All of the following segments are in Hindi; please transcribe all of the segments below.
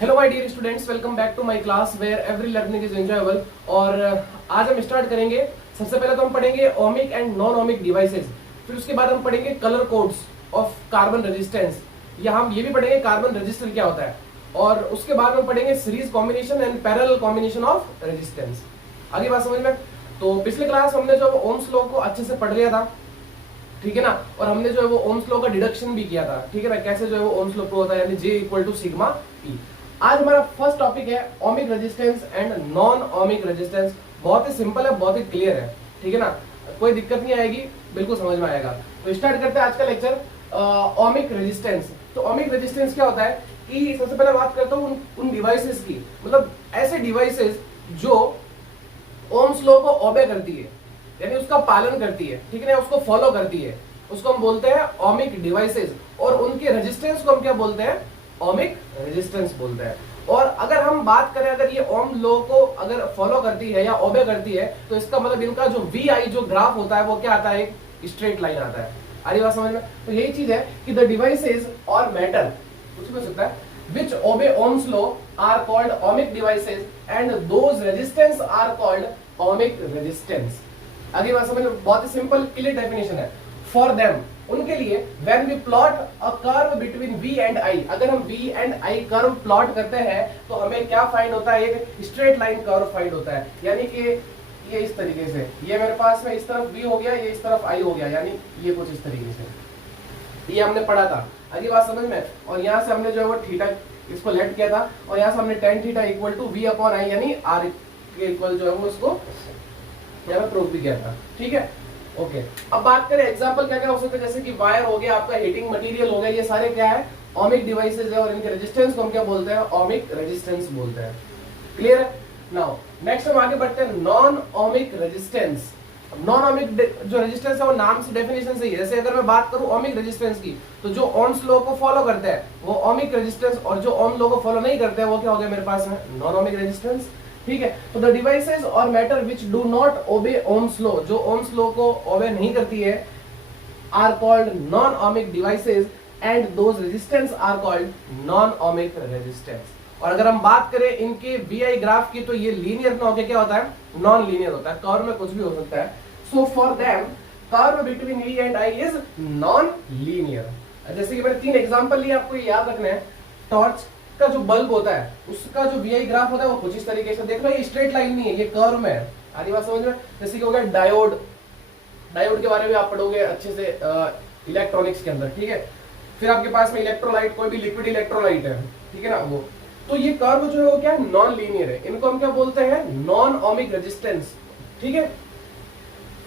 Hello my dear students, welcome back to my class where every learning is enjoyable. और आज हम स्टार्ट करेंगे। सबसे पहले तो हम पढ़ेंगे ohmic and non ohmic devices, फिर उसके बाद हम पढ़ेंगे colour codes of carbon resistance, या हम ये भी पढ़ेंगे कार्बन रजिस्टर क्या होता है, और उसके बाद हम पढ़ेंगे series combination and parallel combination of resistance. आगे बात समझ में? तो पिछले क्लास हमने जो ओम्स लॉ को अच्छे से पढ़ लिया था, ठीक है ना, और हमने जो है वो ओम्स लॉ का डिडक्शन भी किया था, ठीक है ना, कैसे जो है वो ओम्स लॉ प्रूव होता है, यानी J equal to sigma E। आज हमारा फर्स्ट टॉपिक है ohmic resistance and non ohmic resistance. बहुत ही सिंपल है, बहुत ही क्लियर है, ठीक है ना, कोई दिक्कत नहीं आएगी, बिल्कुल समझ में आएगा। तो स्टार्ट करते हैं आज का लेक्चर, ओमिक रेजिस्टेंस। तो ओमिक रेजिस्टेंस क्या होता है कि सबसे पहले बात करता हूँ उन डिवाइसेस की, मतलब ऐसे डिवाइसेस जो ओम्स लॉ को ओबे करती है, यानी उसका पालन करती है, ठीक है ना, उसको फॉलो करती है, उसको हम बोलते हैं ओमिक डिवाइसेस। और उनके रेजिस्टेंस को हम क्या बोलते हैं? ओमिक रेजिस्टेंस बोलते हैं। और अगर हम बात करें, अगर ये ओम लॉ को अगर फॉलो करती है या ओबे करती है, तो इसका मतलब इनका जो वी आई जो ग्राफ होता है वो क्या आता है? एक स्ट्रेट लाइन आता है। आ रही बात समझ में? तो यही चीज है कि द डिवाइसेस और मैटर, कुछ भी हो सकता है, which obey Ohm's law are called ohmic devices and those resistance are called ohmic resistance। आगे बात समझ में? बहुत ही सिंपल क्लियर डेफिनेशन है। फॉर देम, उनके लिए, when we plot a curve between V and I, अगर हम V and I curve plot करते हैं तो हमें क्या फाइंड होता है? एक स्ट्रेट लाइन कर्व फाइंड होता है। यानी कि ये इस तरीके से, ये मेरे पास में इस तरफ V हो गया, ये इस तरफ I हो गया, यानी ये कुछ इस तरीके से, ये हमने पढ़ा था। आगे बात समझ में? और यहाँ से हमने जो है वो थीटा इसको लेट किया था, और यहाँ से हमने tan theta equal to V upon I यानी R के इक्वल जो है वो उसको यहाँ पे प्रूव भी किया था, ठीक है, ओके। अब बात करें एग्जांपल क्या क्या हो सकता है, जैसे कि वायर हो गया, आपका हीटिंग मटेरियल हो गया, ये सारे क्या है? ओमिक डिवाइसेस है, और इनके रेजिस्टेंस को हम क्या बोलते हैं? ओमिक रेजिस्टेंस बोलते हैं। क्लियर है? नाउ नेक्स्ट हम आगे बढ़ते हैं non ohmic resistance. Non ohmic जो रेजिस्टेंस है वो नाम से डेफिनेशन से ही है। जैसे अगर मैं बात करूं ओमिक रेजिस्टेंस की, तो जो ओम्स लॉ को फॉलो करते हैं वो ओमिक रेजिस्टेंस, और जो ओम लॉ को फॉलो नहीं करते हैं वो क्या हो गया मेरे पास में? नॉन ओमिक रेजिस्टेंस, ठीक है। तो द डिवाइसेस और matter which do not obey ohm's law, जो ओम्स लॉ को ओबे नहीं करती है, are called non ohmic devices and those resistance are called non ohmic resistance. और अगर हम बात करें इनके VI ग्राफ की, तो ये लीनियर ना होकर क्या होता है? नॉन लीनियर होता है। कर्व में कुछ भी हो सकता है। So for them curve between V and I is non linear. जैसे कि मैंने 3 एग्जांपल लिए, आपको ये याद रखना है। टॉर्च का जो बल्ब होता है उसका जो VI ग्राफ होता है वो कुछ इस तरीके से, देख लो ये स्ट्रेट लाइन नहीं है, ये कर्व में है। आधी बात समझ में? जैसे कि हो गया डायोड, डायोड के बारे में आप पढ़ोगे अच्छे से इलेक्ट्रॉनिक्स के अंदर, ठीक है। फिर आपके पास में इलेक्ट्रोलाइट, कोई भी लिक्विड इलेक्ट्रोलाइट है, ठीक है ना, वो। तो ये कर्व जो है वो क्या है? नॉन लीनियर है। इनको हम क्या बोलते हैं? नॉन ओमिक रेजिस्टेंस, ठीक है।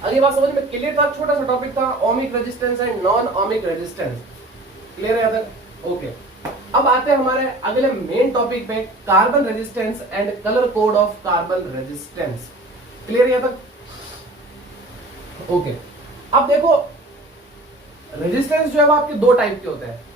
अगली बात समझ में? क्लियर था? छोटा सा टॉपिक था ohmic resistance and non ohmic resistance. Clear है अदर? ओके। अब आते हैं हमारे अगले मेन टॉपिक पे, carbon resistance and colour code of carbon resistance. Clear है तक? ओके। अब देखो, रेजिस्टेंस जो है वो आपके 2 टाइप के होते हैं।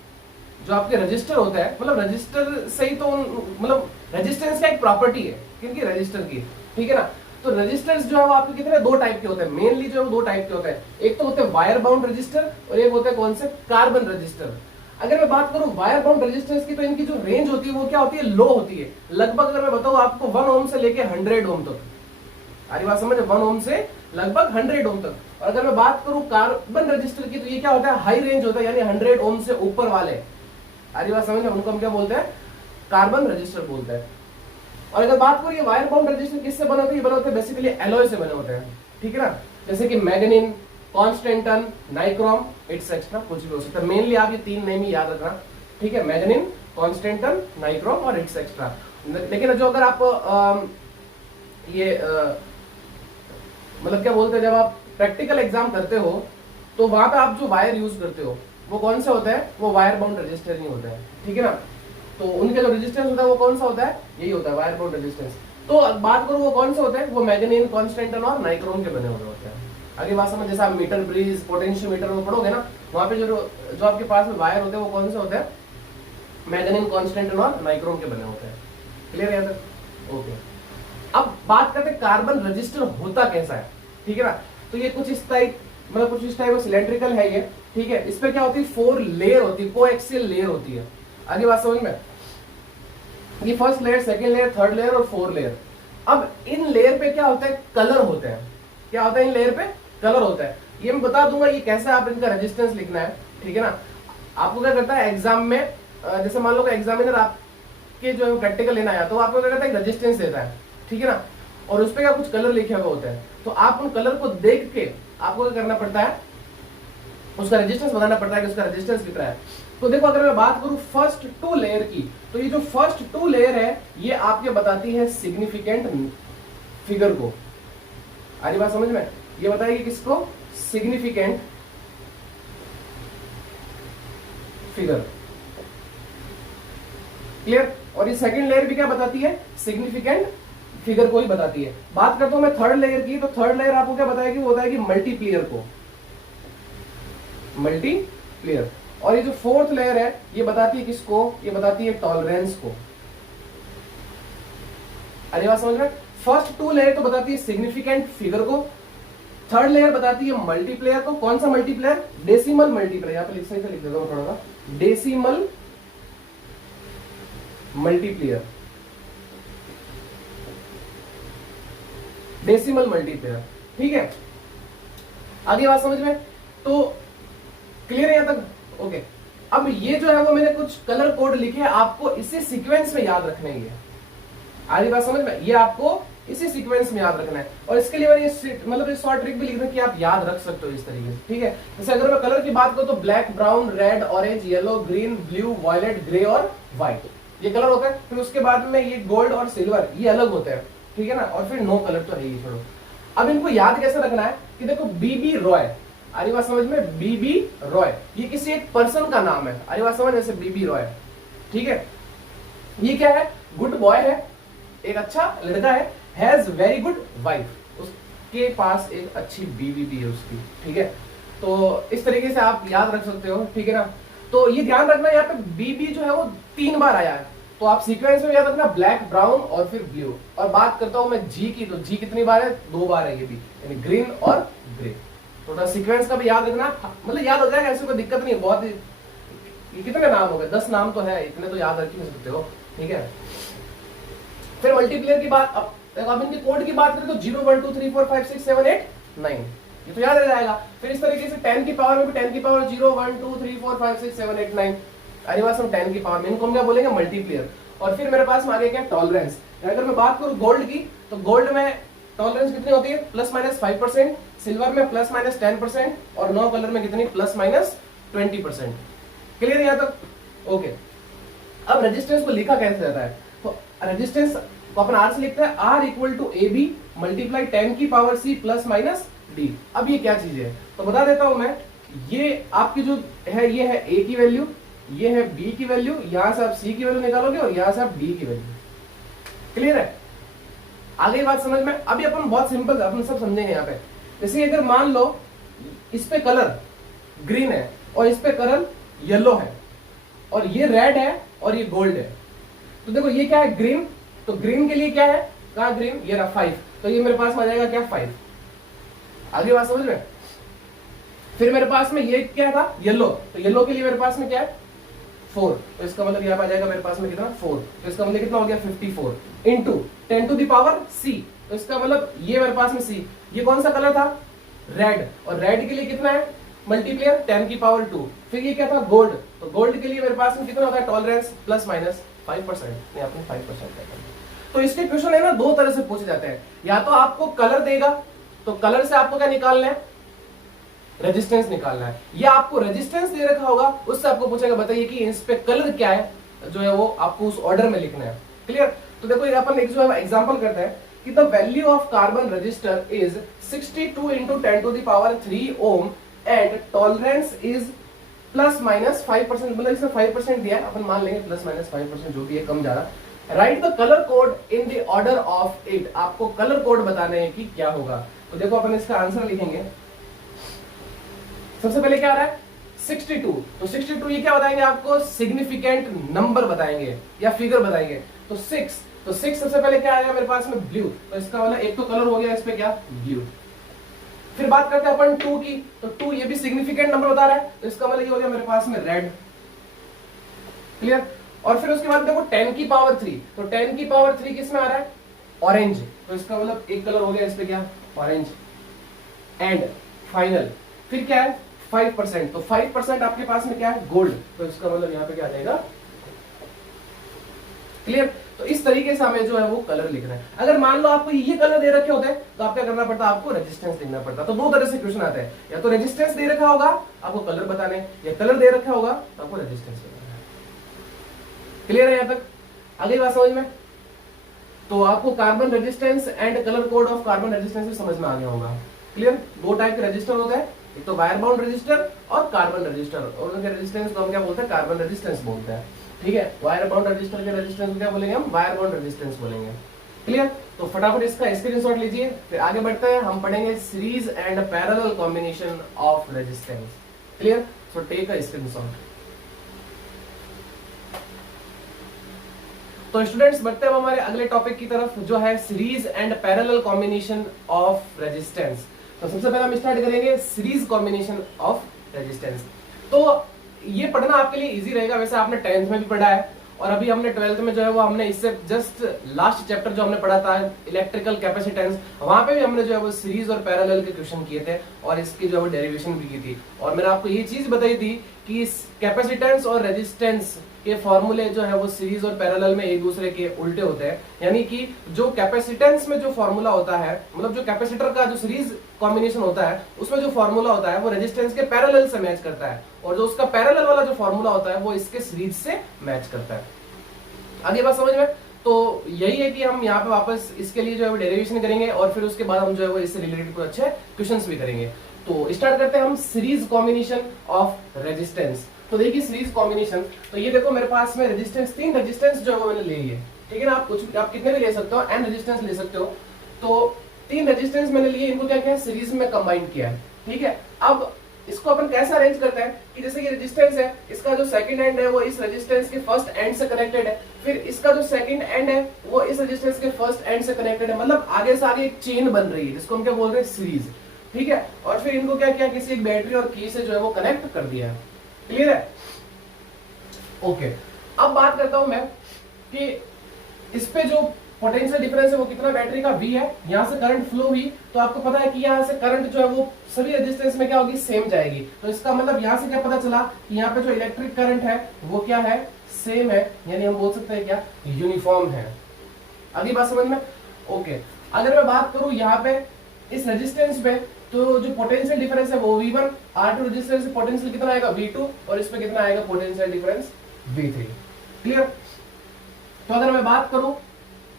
जो आपके रजिस्टर होता है, मतलब रजिस्टर से ही तो, मतलब रेजिस्टेंस का एक प्रॉपर्टी है किनकी? रजिस्टर की, ठीक है ना। तो रजिस्टर्स जो है वो आपके कितने 2 टाइप के होते हैं, मेनली जो है वो 2 टाइप के होते हैं। एक तो होते हैं वायर बाउंड रजिस्टर, और एक होता है कौन से? Carbon register. अगर मैं बात करूं वायर बाउंड रेजिस्टेंस की, तो इनकी जो रेंज होती है वो क्या होती है? लो होती है। लगभग अगर मैं बताऊं आपको 1 ओम से लेके 100 ओम तक। आरी बात समझ? 1 ओम से लगभग 100 ओम तक। और अगर मैं बात करूं कार्बन रजिस्टर की, तो ये क्या होता है? हाई रेंज होता है, यानी 100 ओम से ऊपर वाले। आरी बात समझ? उनको हम क्या बोलते हैं? कार्बन रजिस्टर बोलते हैं। और अगर बात करूं ये वायर बाउंड रजिस्टर किससे बने होते हैं? ये बने होते हैं बेसिकली एलॉय से बने होते हैं, ठीक है ना। जैसे कि मैग्नीन, कॉन्स्टेंटन, नाइक्रोम, इट्सेट्रा, कुछ भी हो सकता है। मेनली आप ये 3 नेम ही याद रखना, ठीक है, मैग्नीन, कॉन्स्टेंटन, नाइक्रोम और इट्सेट्रा। लेकिन जो अगर आप मतलब क्या बोलते हैं, जब आप प्रैक्टिकल एग्जाम करते हो तो वहां पे आप जो वायर यूज करते हो वो कौन से होते हैं? वो वायर बाउंड रजिस्टर ही होते हैं, ठीक है ना। तो उनके जो रेजिस्टेंस होता है वो कौन सा होता है? यही होता है, वायर बाउंड रेजिस्टेंस। तो बात करूं वो कौन से होते हैं? वो मैग्नीन, कॉन्स्टेंटन और नाइक्रोम के बने हुए होते हैं। आगे बात समझ? जैसे आप मीटर ब्रिज, पोटेंशियोमीटर में पढ़ोगे ना, वहां पे जो आपके पास में वायर होते हैं वो कौन से होते हैं? मैग्नीन, कॉन्स्टेंटन और नाइक्रोम के बने होते हैं। क्लियर है यार? ओके। अब बात करते हैं कार्बन रजिस्टर होता कैसा है, ठीक है ना। तो ये कुछ इस टाइप, मतलब कुछ इस टाइप सिलेंड्रिकल है ये, ठीक है। इस पे क्या होती है? 4 लेयर होती है, कोएक्सियल लेयर होती है। आगे बात समझ में? ये first layer, second layer, third layer और फोर्थ लेयर। अब इन लेयर पे क्या होता है, कलर होते हैं। क्या होता है इन लेयर पे, कलर होता है। ये मैं बता दूंगा ये कैसे आप इनका रेजिस्टेंस लिखना है, ठीक है ना। आपको क्या करता है एग्जाम में, जैसे मान लो एग्जामिनर आपके जो है प्रैक्टिकल लेना आया तो आपको क्या करता है रेजिस्टेंस देता है, ठीक है ना, और उस पर क्या कुछ कलर लिखे हुए होते हैं। तो आप उन कलर को देख के आपको क्या करना पड़ता है, उसका रेजिस्टेंस बताना पड़ता है कि उसका रेजिस्टेंस कितना है। तो देखो अगर मैं बात करूं फर्स्ट टू लेयर की, तो ये जो फर्स्ट टू लेयर है ये आपके बताती है सिग्निफिकेंट फिगर को। आ रही बात समझ में, ये बताएगी किसको, सिग्निफिकेंट फिगर। क्लियर। और ये सेकंड लेयर भी क्या बताती है, सिग्निफिकेंट फिगर को ही बताती है। बात करता हूं मैं थर्ड लेयर की, तो थर्ड लेयर आपको क्या बताएगी, वो बताएगी मल्टीप्लेयर को, मल्टीप्लेयर। और ये जो फोर्थ लेयर है ये बताती है किसको, ये बताती है टॉलरेंस को। अरे बात समझ में, फर्स्ट टू लेयर तो बताती है सिग्निफिकेंट फिगर को, थर्ड लेयर बताती है मल्टीप्लेयर को। कौन सा मल्टीप्लेयर, डेसिमल मल्टीप्लेयर। यहां पे सही से लिख देता हूं थोड़ा सा, डेसिमल मल्टीप्लेयर, डेसिमल मल्टीप्लेयर, ठीक है। आगे बात समझ में, तो क्लियर है यहां तक, ओके। अब ये जो है वो मैंने कुछ कलर कोड लिखे हैं, आपको इसी सीक्वेंस में याद रखने हैं। आगे बात समझ में, ये आपको इसी सीक्वेंस में याद रखना है। और इसके लिए मैंने ये शॉर्ट ट्रिक भी लिख दूं कि आप याद रख सकते हो इस तरीके से, ठीक है। जैसे अगर मैं कलर की बात करूं तो black, brown, red, orange, yellow, green, blue, violet, grey और व्हाइट, ये कलर होता है। फिर उसके बाद में ये गोल्ड और सिल्वर, ये अलग होते हैं, ठीक है ना। और फिर नो कलर तो है ही, छोड़ो। अब इनको याद कैसे रखना है कि देखो बीबी रॉय, आरी बात समझ में, बीबी रॉय ये किसी एक पर्सन का नाम है। आरी बात समझ, जैसे बीबी रॉय, ठीक है। ये क्या है, गुड बॉय है, एक अच्छा लड़का है, हैज वेरी गुड वाइफ, उसके पास एक अच्छी बीवी भी है उसकी, ठीक है। तो इस तरीके से आप याद रख सकते हो, ठीक है ना। तो ये ध्यान रखना यहाँ पे बीबी जो है वो 3 बार आया है, तो आप सीक्वेंस में याद रखना ब्लैक, ब्राउन और फिर ब्लू। और बात करता हूं मैं जी की, तो जी कितनी बार है, 2 बार है ये भी, यानी ग्रीन और ग्रे। थोड़ा सीक्वेंस का भी याद रखना, मतलब याद हो जाएगा, ऐसे कोई दिक्कत नहीं है। बहुत ये कितने नाम हो गए, 10 नाम तो है, इतने तो याद रख ही नहीं सकते हो, ठीक है। फिर मल्टीप्लेयर की बात, अब इनके कोड की बात करें तो 0 1 2 3 4 5 6 7 8 9, ये तो याद रह जाएगा। फिर इस तरीके से 10 की पावर में भी 10 की पावर 0 1 2 3 4 5 6 7 8 9, अरे बात हम 10 की पावर में, इनको हम क्या बोलेंगे, मल्टीप्लेयर। और फिर मेरे पास में आ गया क्या, टॉलरेंस। अगर मैं बात करूं गोल्ड की, तो गोल्ड में टॉलरेंस कितनी होती है, ±5%, सिल्वर में ±10% और नो कलर में कितनी, ±20%। क्लियर है यहाँ तक, ओके। अब रेजिस्टेंस को लिखा कैसे जाता है, तो रेजिस्टेंस को अपन आर से लिखते हैं, R equal to A B multiply 10 की power C plus minus D. अब ये क्या चीज है, तो बता देता हूं मैं, ये आपकी जो है ये है A की वैल्यू, ये है B की वैल्यू, यहां से आप C की वैल्यू निकालोगे और यहां से आप D की वैल्यू। क्लियर है, आगे बात समझ में। अभी अपन बहुत सिंपल अपन सब समझेंगे यहाँ पे। जैसे अगर मान लो इस पे कलर ग्रीन है और इस पे कलर येलो है और ये रेड है और ये गोल्ड है, तो देखो ये क्या है, ग्रीन। तो ग्रीन के लिए क्या है, कहा ग्रीन, ये रहा 5, तो ये मेरे पास में आ जाएगा क्या, 5। आगे बात समझ में। फिर मेरे पास में ये क्या था, येलो, तो येलो के लिए मेरे पास में क्या है, 4, तो इसका मतलब यहाँ पे आ जाएगा मेरे पास में कितना, 4, तो इसका मतलब कितना हो गया, 54 into 10 to the power C, तो इसका मतलब ये मेरे पास में C, ये कौन सा कलर था, रेड, और रेड के लिए कितना है मल्टीप्लेयर, 10 की पावर 2। फिर ये क्या था, गोल्ड, तो गोल्ड के लिए मेरे पास में कितना होता है, टॉलरेंस ±5%, नहीं अपने 5%। तो इसके क्वेश्चन है ना 2 तरह से पूछे जाते हैं, या तो आपको कलर देगा, तो कलर से आपको क्या निकालना है, रेजिस्टेंस निकालना है, या आपको रेजिस्टेंस दे रखा होगा, उससे आपको पूछेगा बताइए कि इस पे कलर क्या है, जो है वो आपको उस ऑर्डर में लिखना है। क्लियर। तो देखो ये अपन एक जो है एग्जांपल करते हैं कि the value of carbon resistor is 62 into 10 to the power 3 ohm and tolerance is ±5%, मतलब इसमें 5% दिया है, अपन मान लेंगे ±5%, जो भी है कम ज्यादा। Right the colour code in the order of it, आपको कलर कोड बताने हैं कि क्या होगा। तो देखो अपन इसका आंसर लिखेंगे, सबसे पहले क्या आ रहा है, 62, तो 62 ये क्या बताएंगे आपको, सिग्निफिकेंट नंबर बताएंगे या फिगर बताएंगे। तो 6, तो 6 सबसे पहले क्या आएगा मेरे पास में, ब्लू, तो इसका मतलब एक तो कलर हो गया इस पे क्या, ब्लू। फिर बात करते हैं अपन 2 की, तो 2 ये भी सिग्निफिकेंट नंबर बता रहा है, तो इसका मतलब ये हो गया मेरे पास में रेड। क्लियर। और फिर उसके बाद देखो 10 की पावर 3, तो 10 की पावर 3 किस में आ रहा है? ऑरेंज। तो इसका मतलब एक कलर हो गया इस पे क्या? ऑरेंज। एंड फाइनल फिर क्या है? 5%, तो 5% आपके पास में क्या है? गोल्ड। तो इसका मतलब यहाँ पे क्या आ जाएगा? क्लियर? तो इस तरीके से हमें जो है वो कलर लिखना है। अगर मान लो आपको ये कलर दे रखे होते हैं तो आप क्या करना पड़ता? आपको रेजिस्टेंस लिखना पड़ता। तो दो तरह से क्वेश्चन आता है, या तो रेजिस्टेंस दे रखा होगा आपको कलर बताने, या कलर दे रखा होगा तो आपको रेजिस्टेंस बताना है। क्लियर है यहाँ तक? अगली बात समझ में? तो आपको carbon resistance and colour code of carbon resistance भी समझ में आ गया होगा। क्लियर? दो टाइप के रजिस्टर होते हैं, एक तो वायर बाउंड रजिस्टर और कार्बन रजिस्टर, और उनके रेजिस्टेंस को हम क्या बोलते हैं? कार्बन रेजिस्टेंस बोलते हैं। ठीक है, वायर बाउंड रजिस्टर के रेजिस्टेंस को क्या बोलेंगे? हम वायर बाउंड रेजिस्टेंस बोलेंगे। क्लियर? तो फटाफट इसका स्क्रीनशॉट लीजिए, फिर आगे बढ़ते हैं। हम पढ़ेंगे series and parallel combination of resistance. Clear? So take a screenshot. तो स्टूडेंट्स बढ़ते हैं हमारे अगले टॉपिक की तरफ, जो है series and parallel combination of resistance. तो सबसे पहले हम स्टार्ट करेंगे सीरीज कॉम्बिनेशन ऑफ रेजिस्टेंस। तो ये पढ़ना आपके लिए इजी रहेगा, वैसे आपने 10th में भी पढ़ा है, और अभी हमने 12th में जो है वो हमने इससे जस्ट लास्ट चैप्टर जो हमने पढ़ा था इलेक्ट्रिकल कैपेसिटेंस, वहां पे भी हमने जो है वो सीरीज और पैरेलल के क्वेश्चन किए थे और इसकी जो है वो डेरिवेशन भी की थी। और मैंने आपको ये चीज बताई थी कि इस कैपेसिटेंस और रेजिस्टेंस के फॉर्मूले जो है वो सीरीज और पैरेलल में एक दूसरे के उल्टे होते हैं। यानी कि जो कैपेसिटेंस में जो फॉर्मूला होता है, मतलब जो कैपेसिटर का जो सीरीज कॉम्बिनेशन होता है उसमें जो फॉर्मूला होता है वो रेजिस्टेंस के पैरेलल से मैच करता है, और जो उसका पैरेलल वाला जो फॉर्मूला होता है वो इसके सीरीज से मैच करता है। आगे बात समझ में? तो यही है कि हम यहाँ पे वापस इसके लिए जो है डेरिवेशन करेंगे और फिर उसके बाद हम जो है वो इससे रिलेटेड कुछ अच्छे क्वेश्चंस भी करेंगे। तो स्टार्ट करते हैं हम सीरीज कॉम्बिनेशन ऑफ रेजिस्टेंस। तो देखिए सीरीज कॉम्बिनेशन, तो ये देखो मेरे पास में रेजिस्टेंस, 3 रेजिस्टेंस जो है वो मैंने ले लिए। ठीक है ना? आप कुछ आप कितने भी ले सकते हो, n रेजिस्टेंस ले सकते हो। तो 3 रेजिस्टेंस मैंने लिए, इनको क्या किया? सीरीज में कंबाइन किया है। ठीक है, अब इसको अपन कैसा अरेंज करते हैं कि जैसे कि रेजिस्टेंस है, इसका जो सेकंड एंड है वो इस रेजिस्टेंस के फर्स्ट एंड से कनेक्टेड है, फिर इसका जो सेकंड एंड है वो इस रेजिस्टेंस के फर्स्ट एंड से कनेक्टेड है, मतलब आगे से आगे एक चेन बन रही है जिसको हम क्या बोल रहे हैं? सीरीज। ठीक है, और फिर इनको क्या किया? किसी एक बैटरी और की से जो है वो कनेक्ट कर दिया है। क्लियर है? ओके, अब बात करता हूं मैं कि इस पे जो पोटेंशियल डिफरेंस है वो कितना बैटरी का V है, यहां से करंट फ्लो हुई, तो आपको पता है कि यहां से करंट जो है वो सभी रेजिस्टेंस में क्या होगी? सेम जाएगी। तो इसका मतलब यहां से क्या पता चला कि यहाँ पे जो इलेक्ट्रिक करंट है वो क्या है? सेम है, यानी हम बोल सकते हैं क्या? यूनिफॉर्म है। अगली बात समझ में? ओके, अगर मैं बात करूं यहाँ पे इस रेजिस्टेंस पे, तो जो पोटेंशियल डिफरेंस है वो V1, R2 रेजिस्टेंस से पोटेंशियल कितना आएगा? V2, और इस पे कितना आएगा पोटेंशियल डिफरेंस? V3। क्लियर? तो अगर मैं बात करूं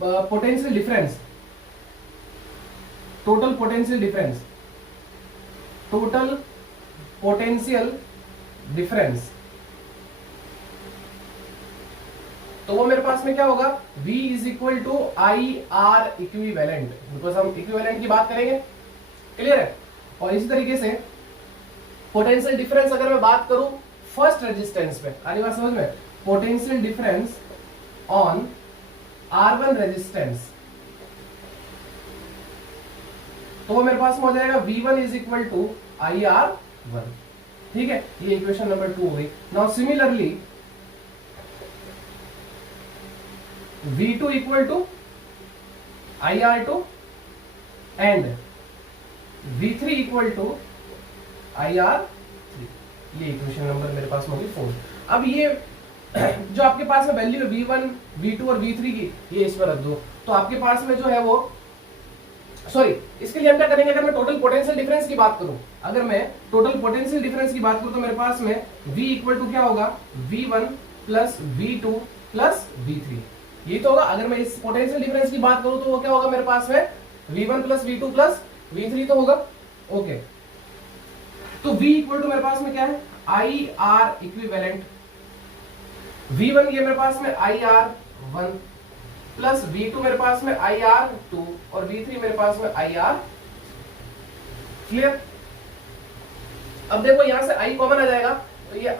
potential difference, total potential difference, total potential difference, तो वो मेरे पास में क्या होगा? V is equal to I R equivalent, because हम इक्विवेलेंट की बात करेंगे। क्लियर है? और इसी तरीके से पोटेंशियल डिफरेंस अगर मैं बात करूं फर्स्ट रेजिस्टेंस पे, आगे बात समझ में? Potential difference on R1 resistance, तो वो मेरे पास में हो जाएगा V1 is equal to IR1। ठीक है, ये इक्वेशन नंबर 2 हो गई। Now similarly V2 equal to IR2 and V3 equal to IR3, ये इक्वेशन नंबर मेरे पास में होगी 4। अब ये जो आपके पास में वैल्यू है V1, V2 और V3 की, ये इस पर रख दो, तो आपके पास में जो है वो, सॉरी, इसके लिए हम क्या करेंगे? अगर मैं टोटल पोटेंशियल डिफरेंस की बात करूं, अगर मैं टोटल पोटेंशियल डिफरेंस की बात करूं तो मेरे पास में V इक्वल टू क्या होगा? V1 plus V2 plus V3, ये तो होगा। अगर मैं इस पोटेंशियल डिफरेंस की बात करूं तो वो क्या होगा मेरे पास में? V1 plus V2 plus V3 तो होगा। ओके, तो V इक्वल टू मेरे पास में क्या है? IR equivalent. V1 ये मेरे पास में IR1 प्लस V2 मेरे पास में IR2 और V3 मेरे पास में IR। क्लियर? अब देखो यहां से I कॉमन आ जाएगा, तो ये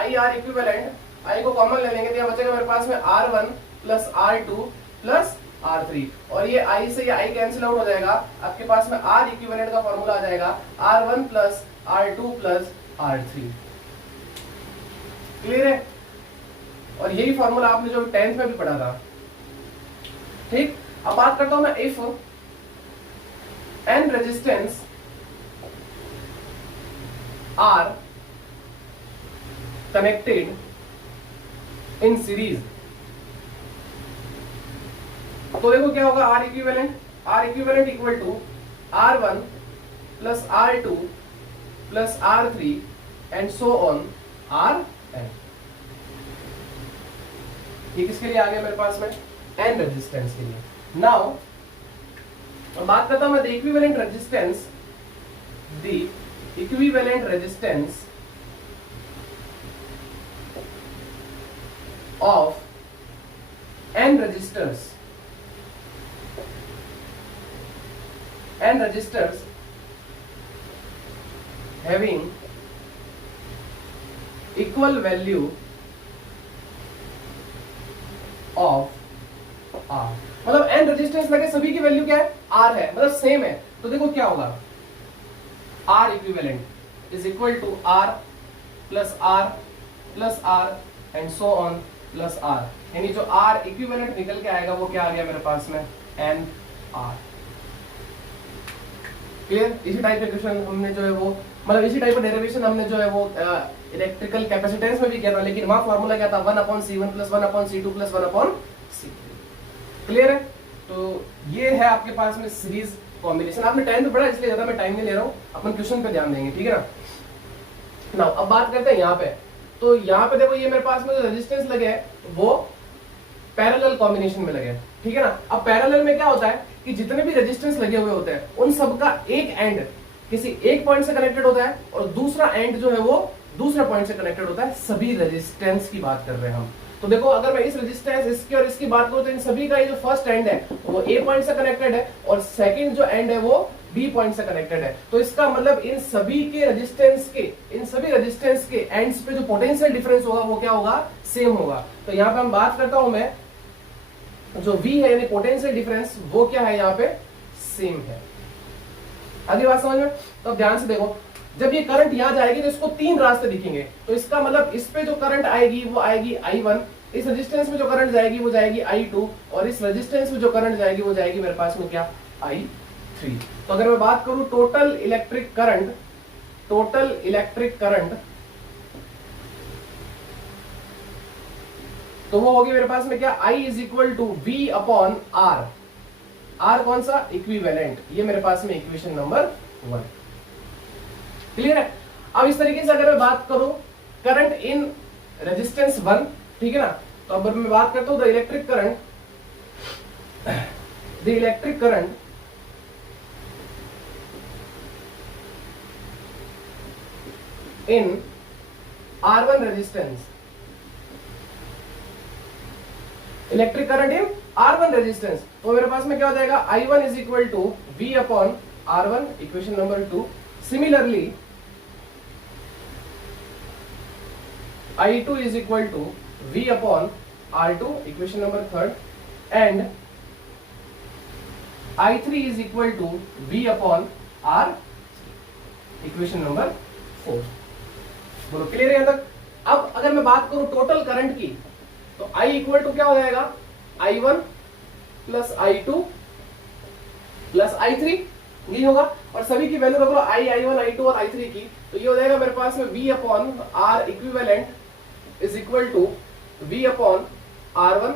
IR इक्विवेलेंट, I को कॉमन ले लेंगे तो यहां बचेगा मेरे पास में R1 plus R2 plus R3, और ये I से ये I कैंसिल आउट हो जाएगा, आपके पास में R इक्विवेलेंट का फॉर्मूला आ जाएगा R1 plus R2 plus R3। Clear है? और और यही फॉर्मूला आपने जो 10th में भी पढ़ा था। ठीक, अब बात करता हूं मैं if n resistance are connected in series, तो देखो क्या होगा, R equivalent equal to R1 plus R2 plus R3 and so on Rn। ये किसके लिए आ गया मेरे पास में, n रेजिस्टेंस के लिए। नाउ बात करता हूं मैं the equivalent resistance of n registers having equal value of R, मतलब n रेजिस्टेंस लगे सभी की वैल्यू क्या है, R है, मतलब सेम है। तो देखो क्या होगा, R equivalent is equal to R plus R and so on plus R, यानी जो R इक्विवेलेंट निकल के आएगा वो क्या आ गया मेरे पास में, n R। क्लियर? इसी टाइप के क्वेश्चन हमने जो है वो, मतलब इसी टाइप का डेरिवेशन हमने जो है वो इलेक्ट्रिकल कैपेसिटेंस में भी किया था, लेकिन वहां फॉर्मूला क्या था, 1/C1 plus 1/C2 plus 1/C3। Clear है? तो ये है आपके पास में सीरीज कॉम्बिनेशन। आपने टाइम तो पढ़ा, इसलिए ज्यादा मैं टाइम नहीं ले रहा हूँ, अपन क्वेश्चन पे ध्यान देंगे। ठीक है ना? नाउ अब बात करते हैं यहाँ पे। तो यहाँ पे देखो, ये मेरे पास में जो रेजिस्टेंस लगे हैं वो पैरेलल कॉम्बिनेशन में लगे। ठीक है ना? अब पैरेलल में क्या होता है कि जितने भी रेजिस्टेंस लगे हुए होते हैं उन सबका एक एंड किसी एक पॉइंट से कनेक्टेड होता है और दूसरा एंड जो है वो दूसरा पॉइंट से कनेक्टेड होता है। सभी रेजिस्टेंस की बात कर रहे हैं हम। तो देखो, अगर मैं इस रेजिस्टेंस, इसकी और इसकी बात करूं तो इन सभी का ये जो फर्स्ट एंड है वो ए पॉइंट से कनेक्टेड है और सेकंड जो एंड है वो बी पॉइंट से कनेक्टेड है। तो इसका मतलब इन सभी रेजिस्टेंस के एंड्स पे जो पोटेंशियल डिफरेंस होगा वो क्या होगा, सेम होगा। तो यहाँ पे हम बात करता हूं मैं, जो V है यानी पोटेंशियल डिफरेंस, वो क्या है यहाँ पे, सेम है। अगली बात समझ में? तो अब ध्यान से देखो, जब ये करंट यहां जाएगी तो इसको तीन रास्ते दिखेंगे। तो इसका मतलब इस पे जो करंट आएगी वो आएगी I1, इस रेजिस्टेंस में जो करंट जाएगी वो जाएगी I2, और इस रेजिस्टेंस में जो करंट जाएगी वो जाएगी मेरे पास में क्या, I3। तो अगर मैं बात करूं टोटल इलेक्ट्रिक करंट, तो वो होगी मेरे पास में क्या, I is equal to V upon R। R कौन सा, इक्विवेलेंट। ये मेरे पास में इक्वेशन नंबर 1। क्लियर है? अब इस तरीके से अगर मैं बात करूं करंट इन रेजिस्टेंस 1, ठीक है ना, तो अब मैं बात करता हूं the electric current in R1 resistance, electric current in R1 resistance, तो मेरे पास में क्या हो जाएगा, I1 is equal to V upon R1, equation number 2। Similarly I2 is equal to V upon R2, equation number 3rd, and I3 is equal to V upon R, equation number 4। बोलो क्लियर है यहाँ तक? अब अगर मैं बात करूं टोटल करंट की, तो I इक्वल टू क्या हो जाएगा, I1 plus I2 plus I3, यही होगा। और सभी की वैल्यू रख लो, I1, I2 और I3 की, तो ये हो जाएगा मेरे पास में V upon R equivalent is equal to V upon R1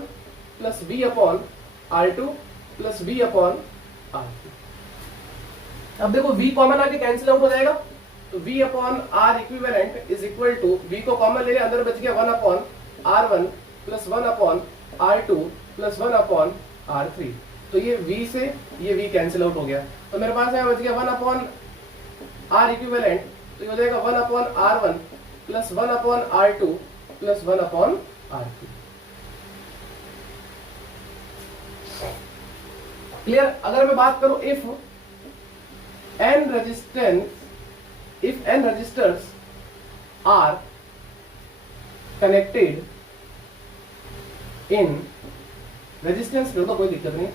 plus V upon R2 plus V upon R3। अब देखो V कॉमन आके कैंसिल आउट हो जाएगा, तो V upon R equivalent is equal to, V को कॉमन ले लिया, अंदर बच गया 1 upon R1 plus 1 upon R2 plus 1 upon R3। तो ये V से ये V कैंसिल आउट हो गया, तो मेरे पास यहाँ बच गया 1 अपॉन R इक्विवेलेंट, तो ये हो जाएगा 1 upon R1 plus 1 upon R2 plus 1 upon R3। Clear? अगर मैं बात करूं if n resistors are connected in resistance लो तो कोई दिक्कत नहीं,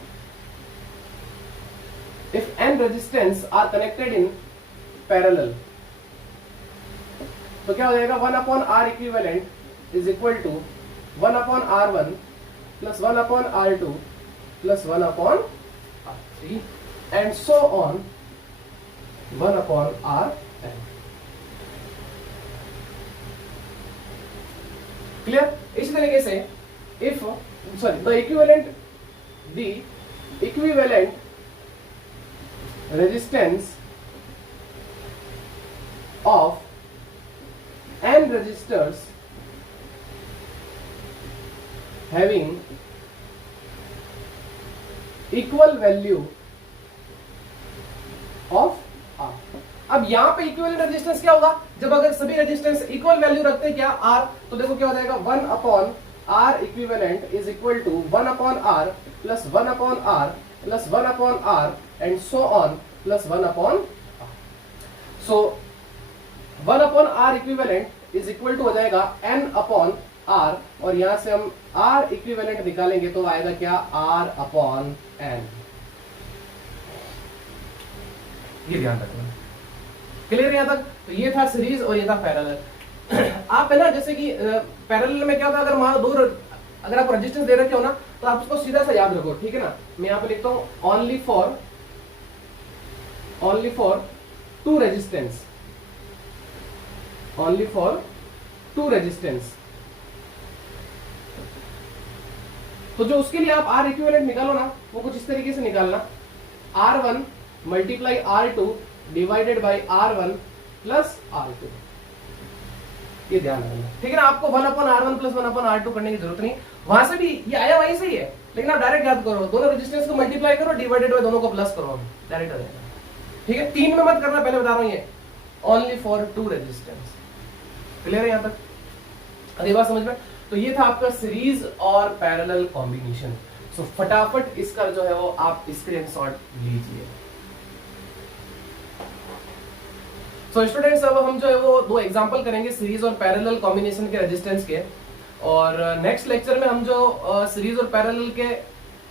if n resistance are connected in parallel, तो क्या हो जाएगा, 1 upon R equivalent is equal to 1 upon R1 plus 1 upon R2 plus 1 upon R3 and so on 1 upon Rn। Clear? इसी तरीके से if the equivalent resistance of n resistors having equal value of R। अब यहां पे इक्विवेलेंट रेजिस्टेंस क्या होगा? जब अगर सभी रेजिस्टेंस इक्वल वैल्यू रखते हैं क्या R, तो देखो क्या हो जाएगा 1 upon R equivalent is equal to 1 upon R plus 1 upon R plus 1 upon R and so on plus 1 upon R। So 1 upon R equivalent is equal to हो जाएगा n अपॉन R, और यहां से हम R इक्विवेलेंट निकालेंगे तो आएगा क्या R अपॉन n। ये ध्यान रखना। क्लियर यहां तक? तो ये था सीरीज और ये था पैरेलल। आप है ना, जैसे कि पैरेलल में क्या होता है, अगर मान लो अगर आप रेजिस्टेंस दे रखे हो ना, तो आप उसको सीधा सा याद रखो, ठीक है ना। मैं यहां पे लिखता हूं only for two resistance, only for two resistance. तो जो उसके लिए आप R इक्विवेलेंट निकालो ना, वो कुछ इस तरीके से निकालना, R1 multiply R2 divided by R1 plus R2। ये ध्यान रखना, ठीक है ना। आपको 1 upon R1 plus 1 upon R2 करने की जरूरत नहीं, वहां से भी ये आया वहीं से ही है, लेकिन आप डायरेक्ट याद करो, दोनों रेजिस्टेंस को मल्टीप्लाई करो, डिवाइडेड बाई दोनों को प्लस करो, डायरेक्ट आ जाएगा। ठीक है, 3 में मत करना, पहले बता रहा हूं, ये only for two resistance. Clear है यहां तक? अगली बात समझ में? तो ये था आपका सीरीज और पैरेलल कॉम्बिनेशन। सो फटाफट इसका जो है वो आप स्क्रीनशॉट लीजिए। सो स्टूडेंट्स, अब हम जो है वो 2 एग्जांपल करेंगे सीरीज और पैरेलल कॉम्बिनेशन के रेजिस्टेंस के, और नेक्स्ट लेक्चर में हम जो सीरीज और पैरेलल के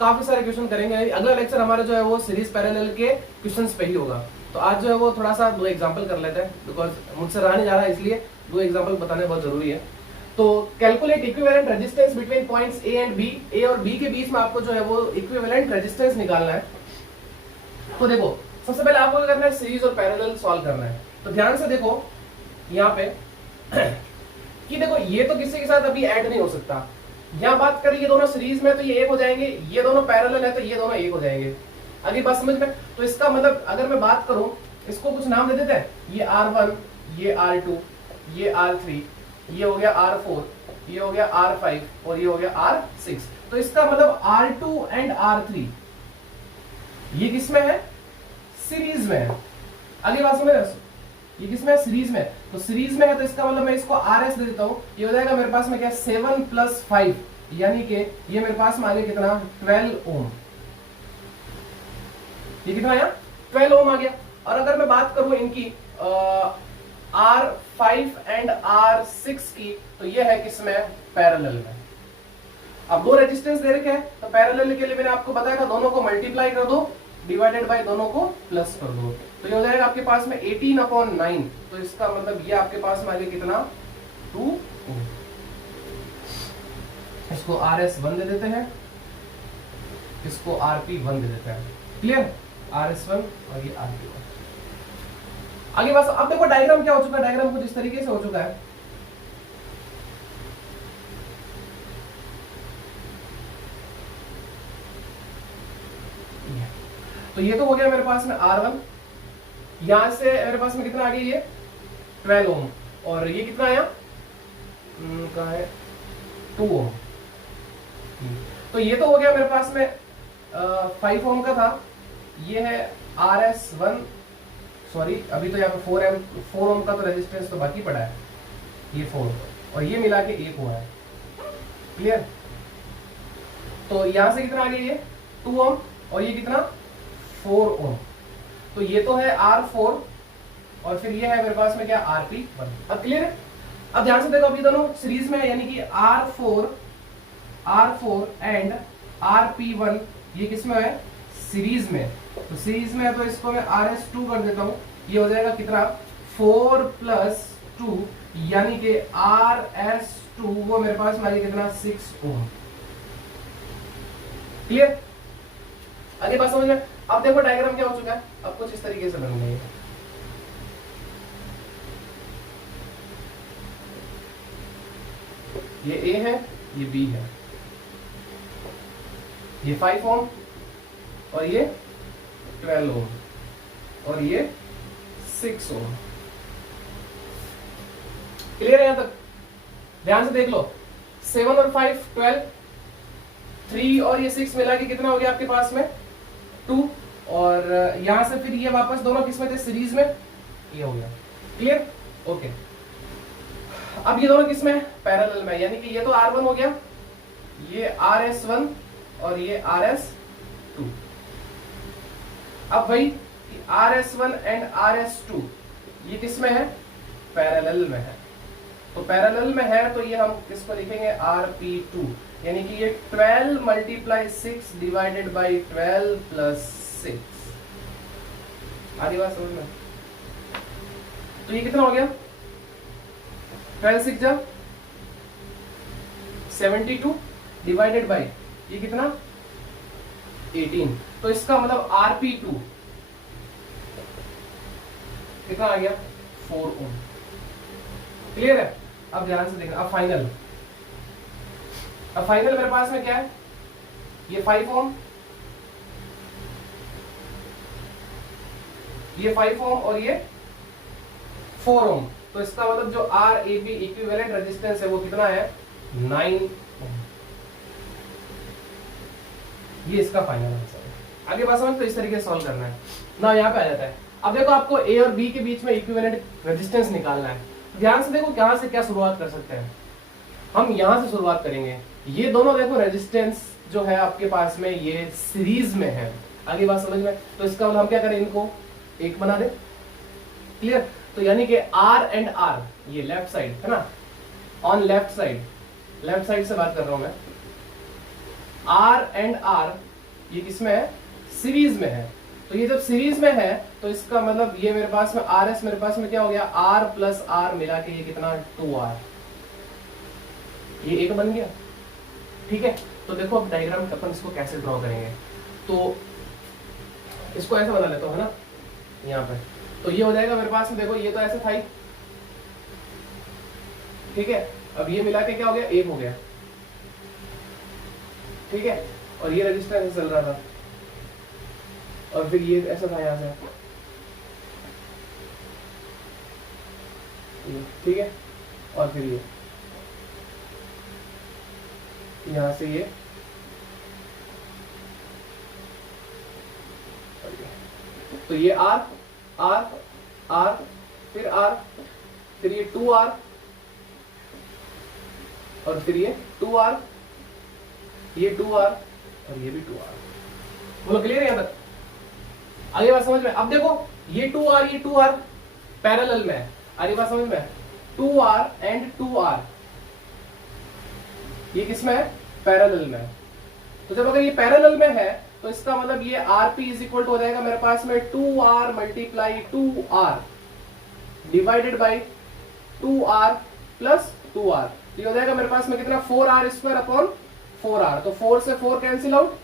काफी सारे क्वेश्चन करेंगे। अगला लेक्चर हमारा जो है वो सीरीज पैरेलल के क्वेश्चंस पे ही होगा। तो आज जो है वो थोड़ा सा 2 एग्जांपल कर लेते हैं, बिकॉज मुझसे रहा नहीं जा रहा, इसलिए 2 एग्जांपल बताने बहुत जरूरी है। तो calculate equivalent resistance between points A and B. A और बी के बीच में आपको जो है वो इक्विवेलेंट रेजिस्टेंस निकालना है। तो देखो, सबसे पहले आपको क्या करना है, सीरीज और पैरेलल सॉल्व करना है। तो ध्यान से देखो यहाँ पे कि देखो ये तो किसी के साथ अभी ऐड नहीं हो सकता। यहाँ बात करें ये दोनों सीरीज में तो ये एक हो जाएंगे, ये दोनों पैरेलल है तो ये दोनों एक हो जाएंगे। अगली बात समझ में? तो इसका मतलब अगर मैं बात करूं, इसको कुछ नाम दे देते हैं, ये R1, ये R2, ये R3, ये हो गया R4, ये हो गया R5 और ये हो गया R6। तो इसका मतलब R2 एंड R3 ये किसमें है? सीरीज में है। अगली बात समझ, ये किसमें है? सीरीज में। तो सीरीज में है तो इसका मतलब मैं इसको RS दे देता हूं, ये हो जाएगा मेरे पास में क्या 7 + 5, यानी कि ये मेरे पास में आ गया कितना 12 ओम। ये कितना आया 12 ओम आ गया। और अगर मैं बात करूं इनकी R5 एंड R6 की, तो ये है किसमें? पैरेलल में। अब 2 रेजिस्टेंस दे रखे हैं, तो पैरेलल के लिए मैंने आपको बताया था दोनों को मल्टीप्लाई कर दो, डिवाइडेड बाय दोनों को प्लस कर दो, तो ये हो जाएगा आपके पास में 18/9। तो इसका मतलब ये आपके पास में आ गया कितना 2 ओम। इसको RS1 दे देते हैं, इसको RP1 दे देते हैं। क्लियर? RS1 और ये RP1। आगे बात, अब देखो डायग्राम क्या हो चुका है, डायग्राम कुछ इस तरीके से हो चुका है। तो ये तो हो गया मेरे पास में R1, यहां से मेरे पास में कितना आ गया ये 12 ओम, और ये कितना आया कहाँ है 2 ओम। तो ये तो हो गया मेरे पास में 5 ओम का था, ये है RS1, सॉरी अभी तो यहाँ पे 4 ओम का तो रेजिस्टेंस तो बाकी पड़ा है, ये 4 और ये मिला के 1 हुआ है। क्लियर? तो यहां से कितना आ गया ये 2 ओम और ये कितना 4 ओम। तो ये तो है R4 और फिर ये है मेरे पास में क्या RP1। अब क्लियर है? अब ध्यान से देखो, अभी दोनों सीरीज में है, यानी कि R4 एंड RP1 ये किसमें है? सीरीज में। तो सीरीज में है तो इसको मैं RS2 कर देता हूं, ये हो जाएगा कितना 4 + 2, यानी कि RS2 टू, वो मेरे पास में आ गया कितना 6 ओम। क्लियर? आगे बात समझ में? अब देखो डायग्राम क्या हो चुका है, अब कुछ इस तरीके से बन गई है। ये A है, ये B है, ये 5 ओम और ये 12 ओम और ये 6 ओम। क्लियर है यहां तक? ध्यान से देख लो, 7 और 5 12, 3 और ये 6 मिला के कितना हो गया आपके पास में 2, और यहां से फिर ये वापस दोनों किसमें थे सीरीज में, ये हो गया। क्लियर? ओके। अब ये दोनों किसमें पैरेलल में, यानी कि ये तो R1 हो गया, ये RS1 और ये RS2। अब भाई RS1 एंड RS2 ये किसमें है, पैरेलल में है। तो पैरेलल में है तो ये हम किसको लिखेंगे RP2, यानी कि ये 12 मल्टीप्लाई 6 डिवाइडेड बाई 12 प्लस 6। आधी बात समझ में? तो ये कितना हो गया, 12 6 जा 72 डिवाइडेड बाई ये कितना 18। तो इसका मतलब RP2 कितना आ गया 4 ओम। क्लियर है? अब ध्यान से देखना, अब फाइनल मेरे पास में क्या है, ये 5 ओम, ये 5 ओम और ये 4 ओम। तो इसका मतलब जो RAB इक्विवेलेंट रेजिस्टेंस है वो कितना है 9 ओम। ये इसका फाइनल आंसर है। आगे बात समझ, तो इस तरीके से सॉल्व करना है ना। यहाँ पे आ जाता है, अब देखो आपको A और B के बीच में इक्विवेलेंट रेजिस्टेंस निकालना है। ध्यान से देखो कहां से क्या शुरुआत कर सकते हैं, हम यहां से शुरुआत करेंगे। ये दोनों देखो रेजिस्टेंस जो है आपके पास में ये सीरीज में है। आगे बात समझ में? तो इसका मतलब हम क्या करें, इनको एक बना दें। क्लियर? तो यानी कि R एंड R, ये लेफ्ट साइड है ना, ऑन लेफ्ट साइड से बात कर रहा हूं मैं। R एंड R ये किसमें है, सीरीज में है। तो ये जब सीरीज में है तो इसका मतलब ये मेरे पास में RS मेरे पास में क्या हो गया, R प्लस R मिला के ये कितना 2R, ये एक बन गया। ठीक है? तो देखो अब डायग्राम अपन इसको कैसे ड्रॉ करेंगे, तो इसको ऐसे बना लेता हूं है ना, यहाँ पे। तो ये हो जाएगा मेरे पास में, देखो ये तो ऐसे था ही, ठीक है। अब ये मिला के क्या हो गया, एक हो गया, ठीक है। और ये रजिस्टर ऐसे चल रहा था, और फिर ये ऐसा था यहाँ से, ठीक है। और फिर ये यहाँ से ये, तो ये R R R फिर R, फिर ये 2R और फिर ये 2R, ये 2R और ये भी 2R। बोलो क्लियर है यहाँ तक? आगे बात समझ में? अब देखो ये 2R ये 2R पैरेलल में है। आगे बात समझ में? 2R एंड 2R ये किसमें है, पैरेलल में है। तो जब अगर ये पैरेलल में है तो इसका मतलब ये RP इज इक्वल टू हो जाएगा मेरे पास में 2R multiply 2R divided by 2R plus 2R। ये हो जाएगा मेरे पास में कितना 4R स्क्वायर अपॉन 4R। तो 4 से 4 कैंसिल आउट,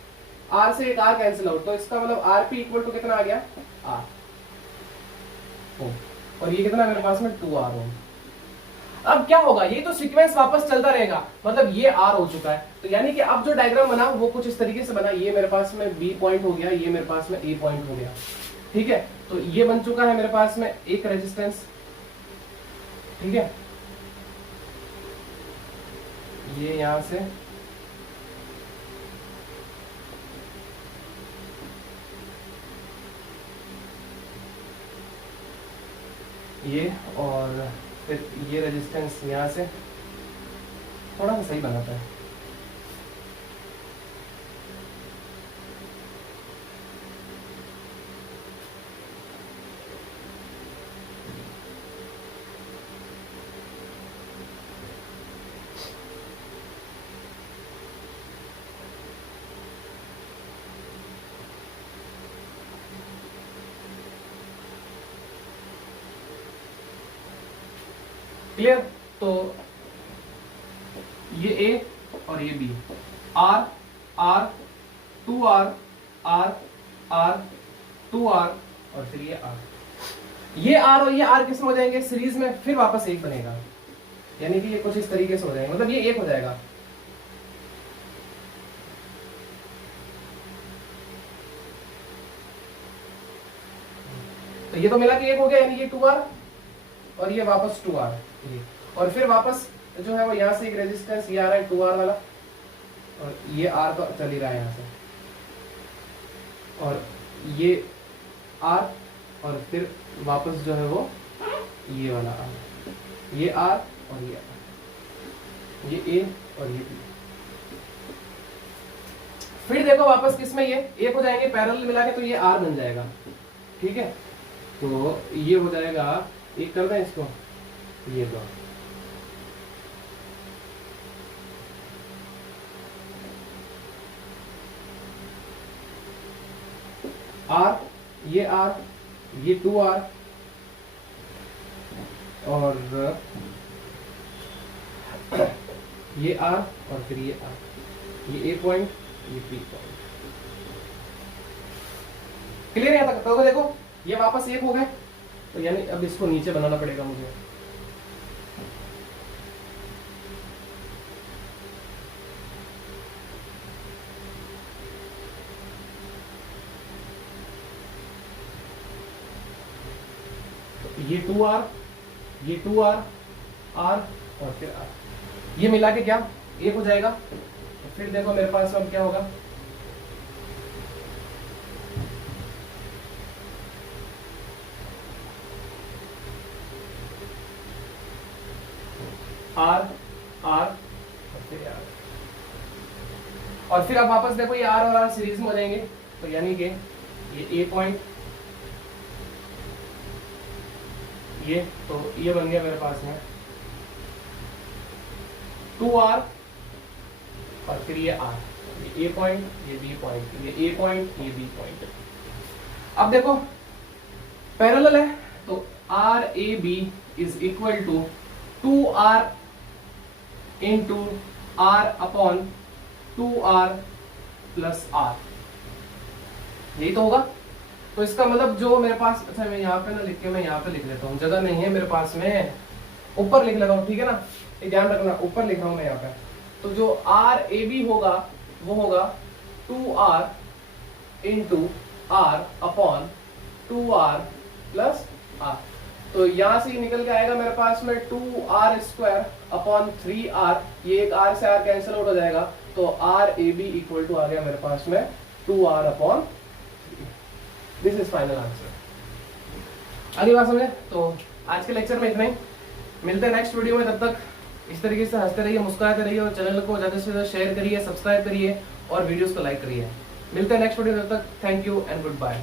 R से एक R कैंसिल आउट, तो इसका मतलब RP इक्वल टू कितना आ गया R। और ये कितना मेरे पास में 2R हो। अब क्या होगा, ये तो सीक्वेंस वापस चलता रहेगा, मतलब ये R हो चुका है। तो यानी कि अब जो डायग्राम बना वो कुछ इस तरीके से बना, ये मेरे पास में B पॉइंट हो गया, ये मेरे पास में A पॉइंट हो गया, ठीक है। तो ये बन चुका है मेरे पास में एक रेजिस्टेंस, ठीक है। ये यहां से ये, और फिर ये रेजिस्टेंस यहाँ से थोड़ा सा सही बनाता है। क्लियर? तो ये ए और ये B, R R 2r r r 2r और फिर ये r। ये r और ये r किस में हो जाएंगे सीरीज में, फिर वापस एक बनेगा, यानी कि ये कुछ इस तरीके से हो जाएंगे, मतलब ये एक हो जाएगा। तो ये तो मिला कि एक हो गया, यानी ये 2r और ये वापस 2r, और फिर वापस जो है वो यहाँ से एक रेजिस्टेंस ये आ रहा है 2r वाला, और ये r तो चल ही रहा है यहाँ से, और ये r और फिर वापस जो है वो ये वाला r, ये r और ये r, ये a और ये b। फिर देखो वापस किसमें ये एक हो जाएंगे पैरेलल मिला के, तो ये r बन जाएगा, ठीक है। तो ये हो जाएगा, एक कर दें इसको, ये दो, r ये r ये 2r और ये r और फिर ये r, ये a पॉइंट ये b पॉइंट। क्लियर है? तक तो देखो ये वापस एक हो गए, तो यानी अब इसको नीचे बनाना पड़ेगा मुझे। ये 2r ये 2r r और फिर r, ये मिला के क्या एक हो जाएगा। तो फिर देखो मेरे पास अब क्या होगा, r r और फिर r, और फिर अब वापस देखो ये r और r सीरीज में हो जाएंगे, तो यानी कि ये a पॉइंट, ये तो ये बन गया मेरे पास में 2r और फिर ये r, ये a पॉइंट ये b पॉइंट, ये a पॉइंट ये b पॉइंट। अब देखो पैरेलल है, तो r a b is equal to 2r into r upon 2r plus r, यही तो होगा। तो इसका मतलब जो मेरे पास, अच्छा मैं यहाँ पे ना लिख के मैं यहाँ पे लिख लेता हूँ, जगह नहीं है मेरे पास में, ऊपर लिख लेता हूँ, ठीक है ना, ये ध्यान रखना, ऊपर लिख रहा हूँ मैं यहाँ पे। तो जो आर ए बी होगा वो होगा 2r into r upon 2r plus r। तो यहाँ से निकल के आएगा मेरे पास में 2r स्क्वायर अपॉन 3r, ये एक r से r कैंसिल आउट हो जाएगा, तो r A B equal to आ गया मेरे पास में 2r upon. This is final answer. अगली बात समझे? तो आज के लेक्चर में इतना ही, मिलते हैं नेक्स्ट वीडियो में। तब तक इस तरीके से हंसते रहिए, मुस्कुराते रहिए, और चैनल को ज़्यादा से ज़्यादा शेयर करिए, सब्सक्राइब करिए और वीडियोस को लाइक करिए। मिलते हैं नेक्स्ट वीडियो में, तब तक thank you and good bye.